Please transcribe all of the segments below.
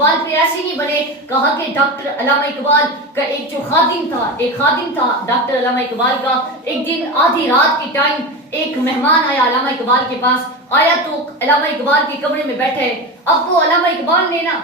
اقبال پھر ایسے نہیں بنے. کہا کہ ڈاکٹر علامہ اقبال کا ایک جو خادم تھا ڈاکٹر علامہ اقبال کا. ایک دن آدھی رات کے ٹائم ایک مہمان آیا علامہ اقبال کے پاس. آیا تو علامہ اقبال کے کمرے میں بیٹھے. اب وہ علامہ اقبال نے نا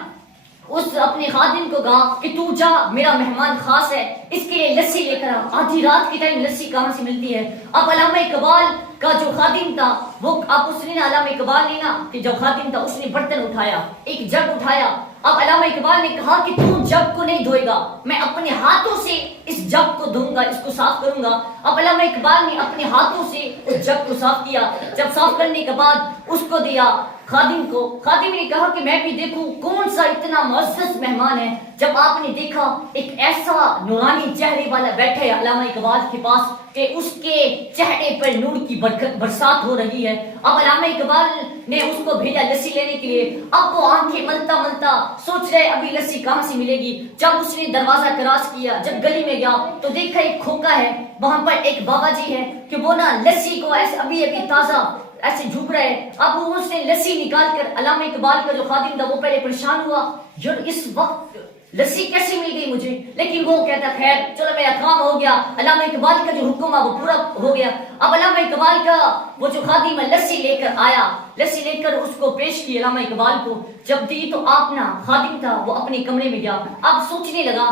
اس اپنے خادم کو کہا کہ تو جا، میرا مہمان خاص ہے، اس کے لیے لسی لے کر آ. آدھی رات کے ٹائم لسی کہاں سے ملتی ہے؟ اب علامہ اقبال کا جو خادم تھا وہ اس نے نا علامہ اقبال نے نا کہ جو خادم تھا اس نے برتن اٹھایا، ایک جگ اٹھایا. اب علامہ اقبال نے کہا کہ تو جگ کو نہیں دھوئے گا، میں اپنے ہاتھوں سے اس جگ کو دھوں گا، اس کو صاف کروں گا. اب علامہ اقبال نے اپنے ہاتھوں سے اس جگ کو صاف کیا. جب صاف کرنے کے بعد اس کو دیا خادم کو. خادم نے کہا کہ میں بھی دیکھوں کون سا اتنا معزز مہمان ہے. جب آپ نے دیکھا ایک ایسا نورانی چہرے والا بیٹھا ہے علامہ اقبال کے پاس کہ اس کے چہرے پر نور کی برسات ہو رہی ہے. اب علامہ اقبال نے اس کو بھیجا لسی لینے کے لیے. اب وہ آنکھیں ملتا ملتا سوچ رہے ابھی لسی کہاں سے ملے گی. جب اس نے دروازہ کراس کیا، جب گلی میں گیا تو دیکھا ایک کھوکا ہے، وہاں پر ایک بابا جی ہے کہ وہ نا لسی کو ایسے ابھی تازہ ایسے جھوک رہے ہیں. اب اس نے لسی نکال کر علامہ اقبال کا جو خادم تھا وہ پہلے پریشان ہوا، یار اس وقت لسی کیسے مل گئی مجھے؟ لیکن وہ کہتا خیر چلو میرا کام ہو گیا. علامہ اقبال کا جو حکم ہے وہ پورا ہو گیا. اب علامہ اقبال کا وہ جو خادم ہے لسی لے کر آیا، لسی لے کر اس کو پیش کی علامہ اقبال کو. جب دی تو آپ نا خادم تھا وہ اپنے کمرے میں گیا. اب سوچنے لگا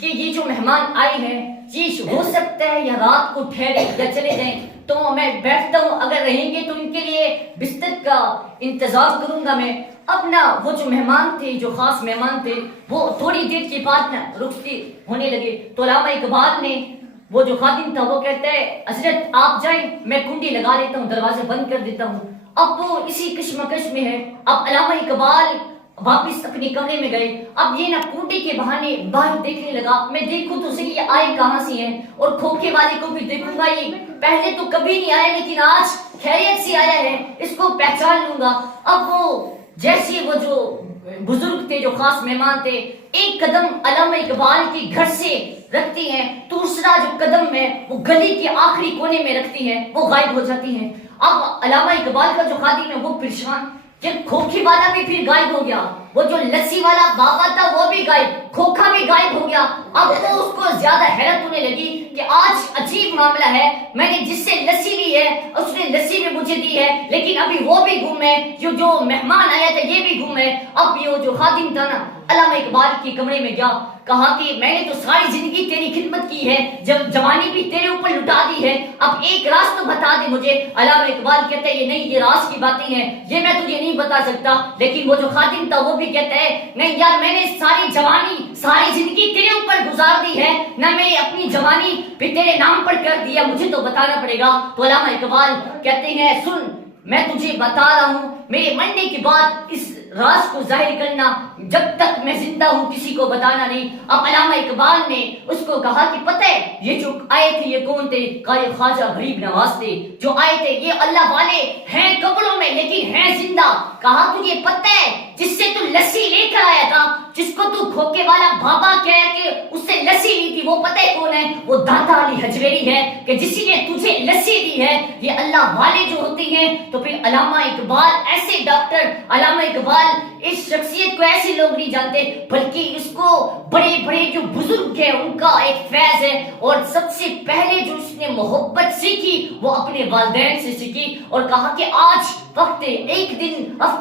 کہ یہ جو مہمان آئے ہیں یہ ہو سکتا ہے یا رات کو ٹھہرے یا چلے جائیں، تو میں بیٹھتا ہوں، اگر رہیں گے تو ان کے لیے بستر کا انتظام کروں گا میں. اب نا وہ جو مہمان تھے، جو خاص مہمان تھے، وہ تھوڑی دیر کے بعد نا رخصتی ہونے لگے. تو علامہ اقبال نے وہ جو خادم تھا وہ کہتا ہے حضرت آپ جائیں، میں کنڈی لگا لیتا ہوں، دروازے بند کر دیتا ہوں. اب وہ اسی کشمکش میں ہے. اب علامہ اقبال واپس اپنے کمرے میں گئے. اب یہ نا کنڈی کے بہانے باہر دیکھنے لگا، میں دیکھوں تو صحیح یہ آئے کہاں سے ہیں، اور کھوکھے والے کو بھی دیکھوں گا، یہ پہلے تو کبھی نہیں آیا لیکن آج خیریت سے آیا ہے، اس کو پہچان لوں گا. اب وہ جیسے وہ جو بزرگ تھے، جو خاص مہمان تھے، ایک قدم علامہ اقبال کے گھر سے رکھتی ہیں، دوسرا جو قدم ہے وہ گلی کے آخری کونے میں رکھتی ہیں، وہ غائب ہو جاتی ہیں. اب علامہ اقبال کا جو خادم ہے وہ پریشان کہ کھوکھی والا بھی پھر غائب ہو گیا، وہ جو لسی والا بابا تھا وہ بھی غائب، کھوکھا بھی غائب ہو گیا. اب تو اس کو زیادہ حیرت ہونے لگی کہ آج عجیب معاملہ ہے، میں نے جس سے لسی لی ہے اس نے لسی بھی مجھے دی ہے، لیکن ابھی وہ بھی گم ہے، جو مہمان آیا تھا یہ بھی گم ہے. اب یہ جو خادم تھا نا علامہ اقبال کے کمرے میں گیا، کہا کہ میں نے تو ساری زندگی تیری خدمت کی ہے، جب جوانی بھی تیرے اوپر لٹا دی ہے، اب ایک راز تو بتا دے مجھے. علامہ اقبال کہتا ہے یہ نہیں، یہ راز کی باتیں ہیں، یہ میں تجھے نہیں بتا سکتا. لیکن وہ جو خادم تھا وہ بھی کہتا ہے نہیں یار، میں نے ساری جوانی ساری زندگی تیرے اوپر گزار دی ہے، نہ میں نے اپنی جوانی بھی تیرے نام پر کر دیا، مجھے تو بتانا پڑے گا. تو علامہ اقبال کہتے ہیں سن، میں تجھے بتا رہا ہوں، میرے مرنے کے بعد اس راز کو ظاہر کرنا، جب تک میں زندہ ہوں کسی کو بتانا نہیں. اب علامہ اقبال نے اس کو کہا کہ پتہ ہے یہ جو آئے تھے یہ کون تھے؟ کہا یہ خواجہ غریب نواز تھے جو آئے تھے، یہ اللہ والے ہیں قبروں میں لیکن ہیں زندہ. کہا تجھے پتہ ہے جس سے تو لسی لے کر آیا تھا، جس کو تو کھوکے والا بابا کہہ کے اس سے لسی لی تھی، وہ پتہ ہے کون ہے؟ وہ داتا علی حجویری ہے کہ جس نے تجھے لسی دی ہے. یہ اللہ والے جو ہوتے ہیں. تو پھر علامہ اقبال ایسے ڈاکٹر، علامہ اقبال اس شخصیت کو ایسے لوگ نہیں جانتے بلکہ اس کو بڑے بڑے جو بزرگ ہیں ان کا ایک فیض ہے. اور سب سے پہلے جو اس نے محبت سیکھی وہ اپنے والدین سے سیکھی، اور کہا کہ آج وقت ایک دن ہفتے